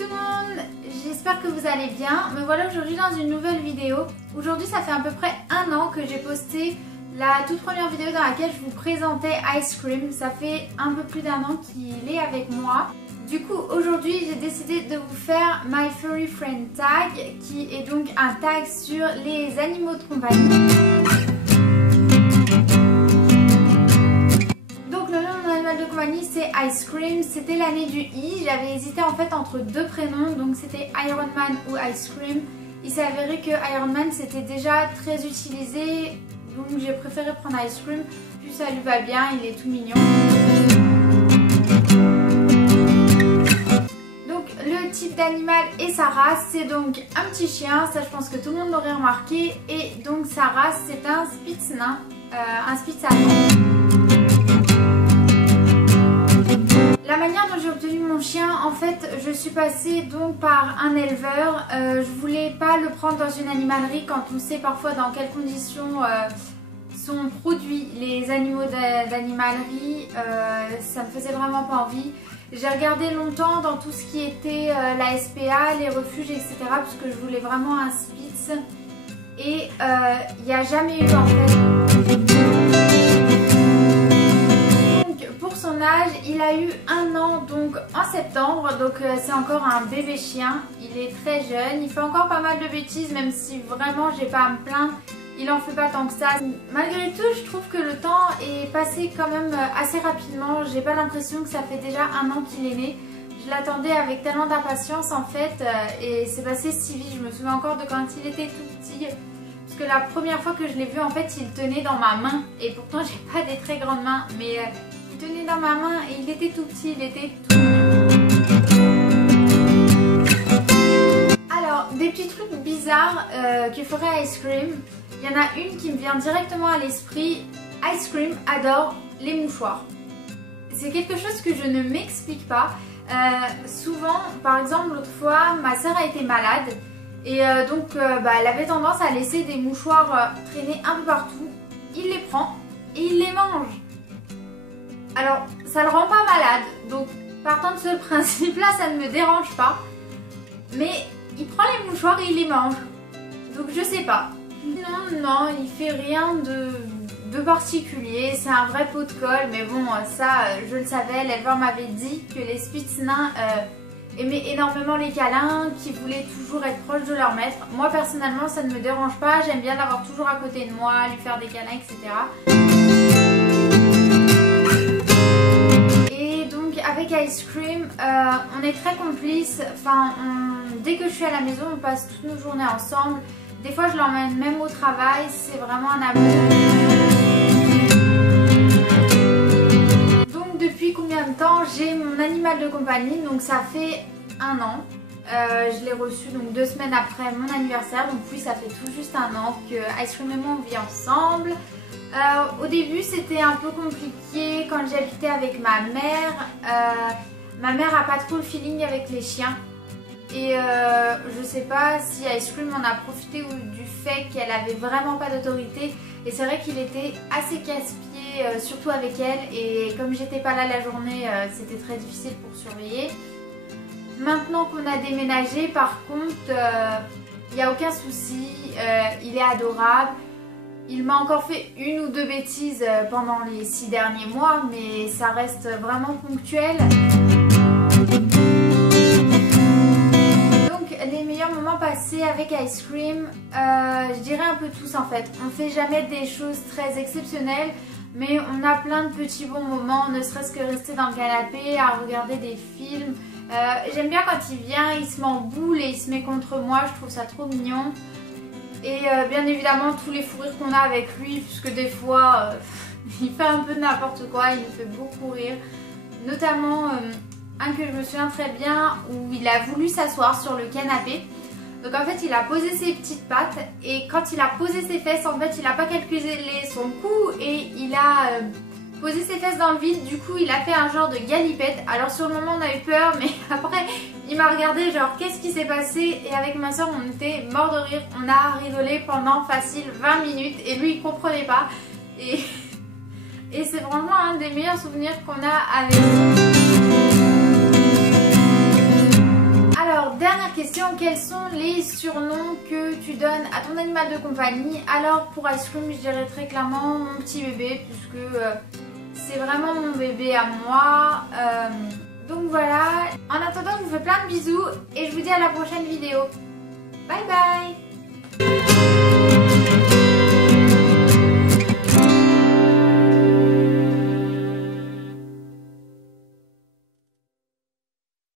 tout le monde, j'espère que vous allez bien. Me voilà aujourd'hui dans une nouvelle vidéo. Aujourd'hui ça fait à peu près un an que j'ai posté la toute première vidéo dans laquelle je vous présentais Ice Cream. Ça fait un peu plus d'un an qu'il est avec moi. Du coup aujourd'hui j'ai décidé de vous faire My Furry Friend Tag, qui est donc un tag sur les animaux de compagnie. De compagnie c'est Ice Cream, c'était l'année du I, j'avais hésité en fait entre deux prénoms, donc c'était Iron Man ou Ice Cream. Il s'est avéré que Iron Man c'était déjà très utilisé, donc j'ai préféré prendre Ice Cream, puis ça lui va bien, il est tout mignon. Donc le type d'animal et sa race, c'est donc un petit chien, ça je pense que tout le monde l'aurait remarqué, et donc sa race c'est un Spitz nain, un Spitz allemand. La manière dont j'ai obtenu mon chien, en fait, je suis passée donc par un éleveur. Je voulais pas le prendre dans une animalerie quand on sait parfois dans quelles conditions sont produits les animaux d'animalerie. Ça me faisait vraiment pas envie. J'ai regardé longtemps dans tout ce qui était la SPA, les refuges, etc. parce que je voulais vraiment un Spitz. Et il n'y a jamais eu en fait. Pour son âge, il a eu un an donc en septembre, donc c'est encore un bébé chien, il est très jeune, il fait encore pas mal de bêtises même si vraiment j'ai pas à me plaindre, il en fait pas tant que ça. Malgré tout je trouve que le temps est passé quand même assez rapidement, j'ai pas l'impression que ça fait déjà un an qu'il est né. Je l'attendais avec tellement d'impatience en fait et c'est passé si vite, je me souviens encore de quand il était tout petit. Parce que la première fois que je l'ai vu en fait il tenait dans ma main et pourtant j'ai pas des très grandes mains mais il tenait dans ma main et il était tout petit, il était tout mignon. Alors des petits trucs bizarres que ferait Ice Cream, il y en a une qui me vient directement à l'esprit. Ice Cream adore les mouchoirs. C'est quelque chose que je ne m'explique pas. Souvent, par exemple l'autre fois ma soeur a été malade. Et donc elle avait tendance à laisser des mouchoirs traîner un peu partout. Il les prend et il les mange. Alors ça le rend pas malade, donc partant de ce principe là ça ne me dérange pas. Mais il prend les mouchoirs et il les mange. Donc je sais pas. Non, il fait rien de particulier. C'est un vrai pot de colle. Mais bon ça je le savais, l'éleveur m'avait dit que les Spitz nains aimaient énormément les câlins, qui voulaient toujours être proches de leur maître. Moi personnellement ça ne me dérange pas, j'aime bien l'avoir toujours à côté de moi, lui faire des câlins, etc. Et donc avec Ice Cream, on est très complices, enfin dès que je suis à la maison on passe toutes nos journées ensemble. Des fois je l'emmène même au travail, c'est vraiment un amour. Depuis combien de temps j'ai mon animal de compagnie? Donc ça fait un an. Je l'ai reçu donc 2 semaines après mon anniversaire. Donc oui, ça fait tout juste un an que Ice Cream et moi on vit ensemble. Au début c'était un peu compliqué quand j'habitais avec ma mère. Ma mère a pas trop le feeling avec les chiens. Et je sais pas si Ice Cream en a profité du fait qu'elle avait vraiment pas d'autorité. Et c'est vrai qu'il était assez casse-pied, surtout avec elle. Et comme j'étais pas là la journée, c'était très difficile pour surveiller. Maintenant qu'on a déménagé, par contre, il n'y a aucun souci. Il est adorable. Il m'a encore fait une ou deux bêtises pendant les 6 derniers mois, mais ça reste vraiment ponctuel. Les meilleurs moments passés avec Ice Cream, je dirais un peu tous en fait. On fait jamais des choses très exceptionnelles, mais on a plein de petits bons moments, ne serait-ce que rester dans le canapé à regarder des films. J'aime bien quand il vient, il se met en boule et il se met contre moi, je trouve ça trop mignon. Et bien évidemment tous les fous rires qu'on a avec lui, puisque des fois il fait un peu n'importe quoi, il nous fait beaucoup rire. Notamment un que je me souviens très bien où il a voulu s'asseoir sur le canapé. Donc en fait il a posé ses petites pattes et quand il a posé ses fesses, en fait il n'a pas calculé son cou et il a posé ses fesses dans le vide. Du coup il a fait un genre de galipette. Alors sur le moment on a eu peur, mais après il m'a regardé genre qu'est-ce qui s'est passé, et avec ma soeur on était mort de rire. On a rigolé pendant facile 20 minutes et lui il comprenait pas. Et c'est vraiment un des meilleurs souvenirs qu'on a avec lui. Alors question, quels sont les surnoms que tu donnes à ton animal de compagnie? Alors pour Ice Cream, je dirais très clairement mon petit bébé, puisque c'est vraiment mon bébé à moi. Donc voilà, en attendant, je vous fais plein de bisous et je vous dis à la prochaine vidéo. Bye bye!